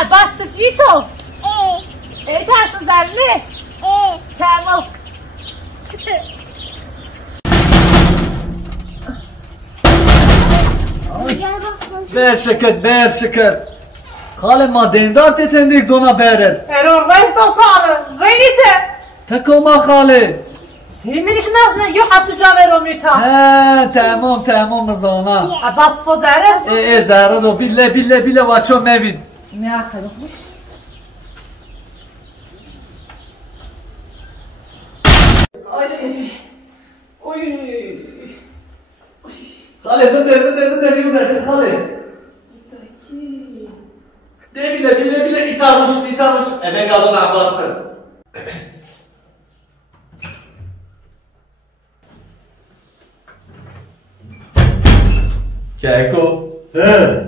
عباس تفيتو ايه تعرف زرني تمام بر شکر خاله ما دیندار تندیک دونا برر eror vajda sarı renite تکوما خاله Seminiş nazne yo hafta javero mita ها تمام زانا Abbas pozere زهره دو بیله واچو مبین Ne akılmış Ay Oy خاله بدر یونه خاله ده بیله ایتارش ebe galon Abbas'tır Keko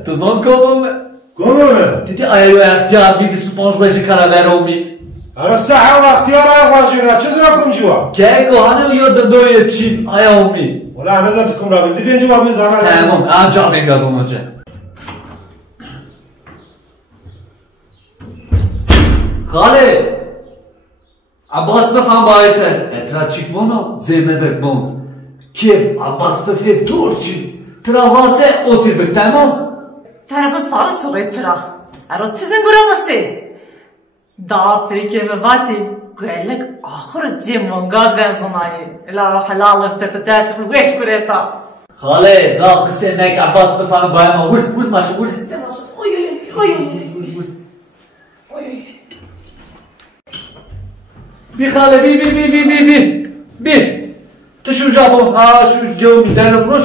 tu zon kolum Komune? Dedi ayağı ihtiyar bir sponj bacı karaver olmayıp Ara saha ve ihtiyara vajina çiz rakım civa. Keko hani yo da doya çin ayağı olmayıp Ola ne zaman tıkım rakım difen civa biz ana. Tamam ancak ben galon hoca Khale Abbas befam bayter etra çıkmona zeme bekmon Kev Abbas befe dorçi Travase otir bek tamam Tarafı sarı soğuk tıra Erotizm guraması Da peki mi vati Güellik ahır cimongad benzonayı La halal iftirti dersi Veş kureta Khale za kıse mek Abbas befam bayma Vurs maşı vurs Oy Bir khale bir Tu şu Japon ha şu gevmi dene buruş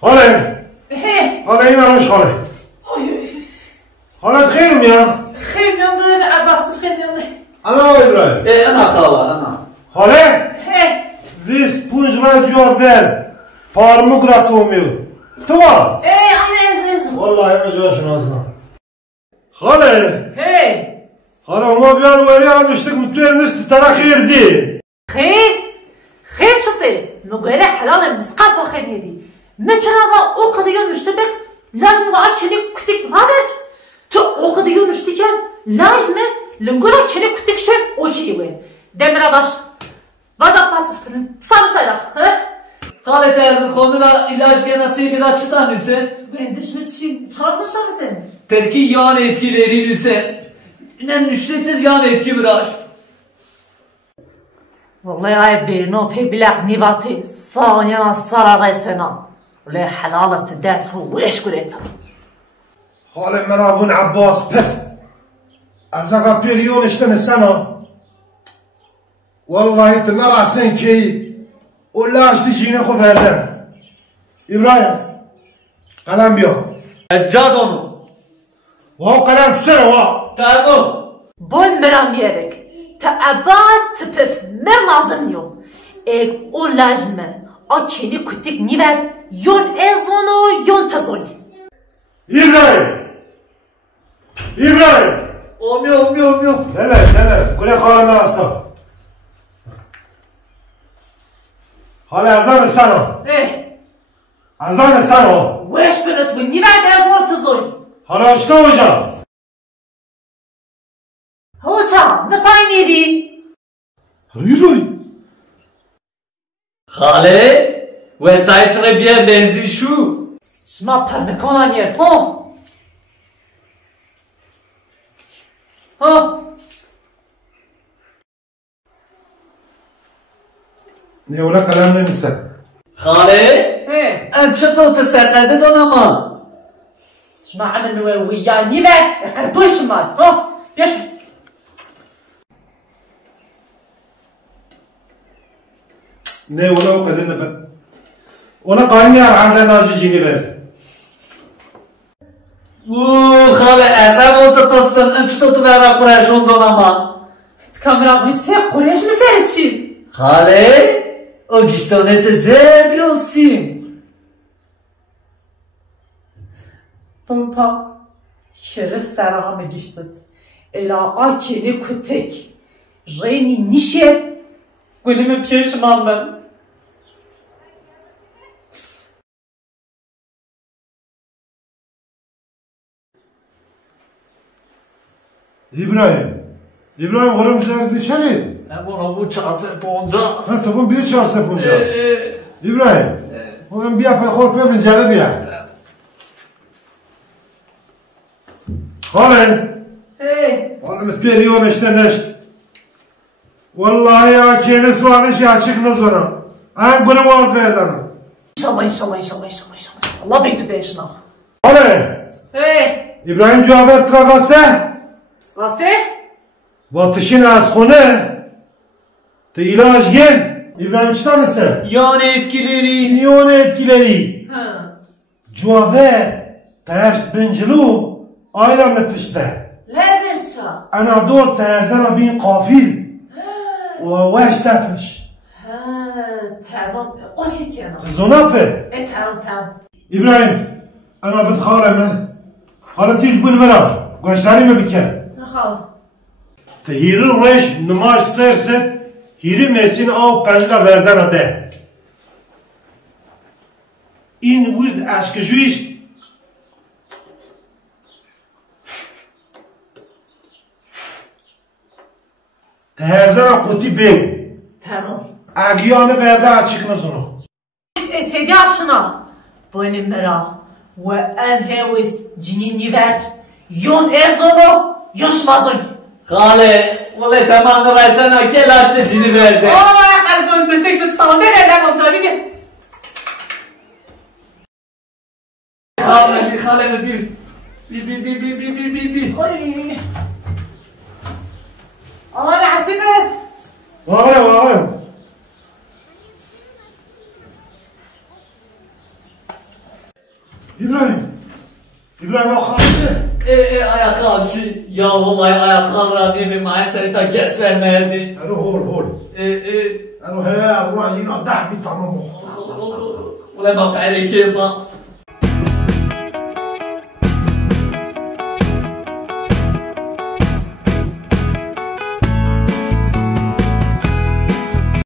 Hale. He Hale inanmış hale. Hale tkhirim ya. Xeyr yandı Abbas xeyr yandı Ana İbrahim. Ana khala ana Hale. He Biz punjma cevap ver. Parmı gratomiyor. Tamam. Aynen ez Vallahi mi coşun ağzına. Hale. He Hale ama bir an veri almıştık mütüveriniz tutarak yerdi. خير شطي مقرح حلال مسقط آخر يدي مكرا أقضيون مشتبك لازم وعدشلك كتك فادك تو أقضيون مشتكل لازم لنقولك شلك كتك شن وشي وين دمرا باش أباس تفتن صارش لا ها Khale teyze konuda ilaç gene seyirda çıtan ise Ben dışmışım çarptırsa mısın? Terki yan etkileri ise ne müşteriz yan etki bıraş والله هاي بينو في بلاك نيباتي صانينا صار ريسنا ولا حلالة تدرس هو ويش قريتها Hale meravun Abbas pef. Azaka peryon işte ne sana. Vallahi tınlar ahsen ki o laçtı cine ko verden. İbrahim. Kalem yok. Ezzad onu Vav kalem tutsana vav. Tamam بون مرام يرك تأباس تبف مر لازم يوم ايك او لازمه اچيني كتك نيبر يون ازونو يون تزوني İbrahim. İbrahim. Olmuyor Neler. Kule kaleme hasta. Hale azanı sana. ايه Azanı sana o. ويش بنس بن نيبر ازونو تزوني Hale açtı hocam. هو تا نتاين يدي İbrahim. Khale ve sayçına bir benzi şu شما پرنکانم یر ها ها Ne ola kalem ne misal? Khale ايه en çato tesakkadı donama شما عدن ويا نيبر قربوش مال ها يش Ne ola o kadar ne ben? Ona kanyar amle naci cini verdi. Khale errem olta tasın en çato vera kuraşon donama kamera vise قريش مسرتشي Khale o giştane te zedrosim Pompa şerif serahamı geçtit ela akini kutek reyni nişet gülümü pişman ben İbrahim oğlum güzel bir çeli. Ama bu çarşı poncaz. Ha tamam bir çarşı punca. İbrahim. Oğlum bir yapay korkma fincanı bir yap. Halil. Oğlum periyon işte neşt. Vallahi ya kendisi varmış ya çıkmaz ona. Hem bunu vaat verdim. İnşallah. Allah beyti beşina. Halil. İbrahim cevabet kagası. Gase? Batışın az konu. Te ilaç gel. İbrahim çıtanısı. Yan etkileri. İyon etkileri. Ha. Cuave. Ters bencelu. Ayranlı pişte. Leverça. Anadolu terzana bin kafil. Ve veş tepiş. Ha, tamam. O tekene. Zonape. Tamam. İbrahim. Ana biz xaleme. Halatı yüz bulmera. Göçleri mi biker? Xal. Te hiri reş nımaş serset. Hiri mesin av pencla verden ade. İn vird aşkıcıyış. Terzana kuti bev. Tamam. Agiyanı verdi açıkınız onu. Sedi aşına. Benim mera. Ve en hevis cinin nivert. Yon erzolo. Yoşmazın. Kale. Vallahi tamam da versene kelaştı cini verdi. Kalbim defektif sana nereden kontrolü bir. Kale bir. Bir. Oy. Allah rahmet. Varım. İbrahim o kaldı. Ayak karşı. Ya vallahi ayaklarla değil mi? Mahim seni ta kes vermeyerdi. Ero hol. Ero he, Allah yine dah bir tamam o. Ulan bak hele keza.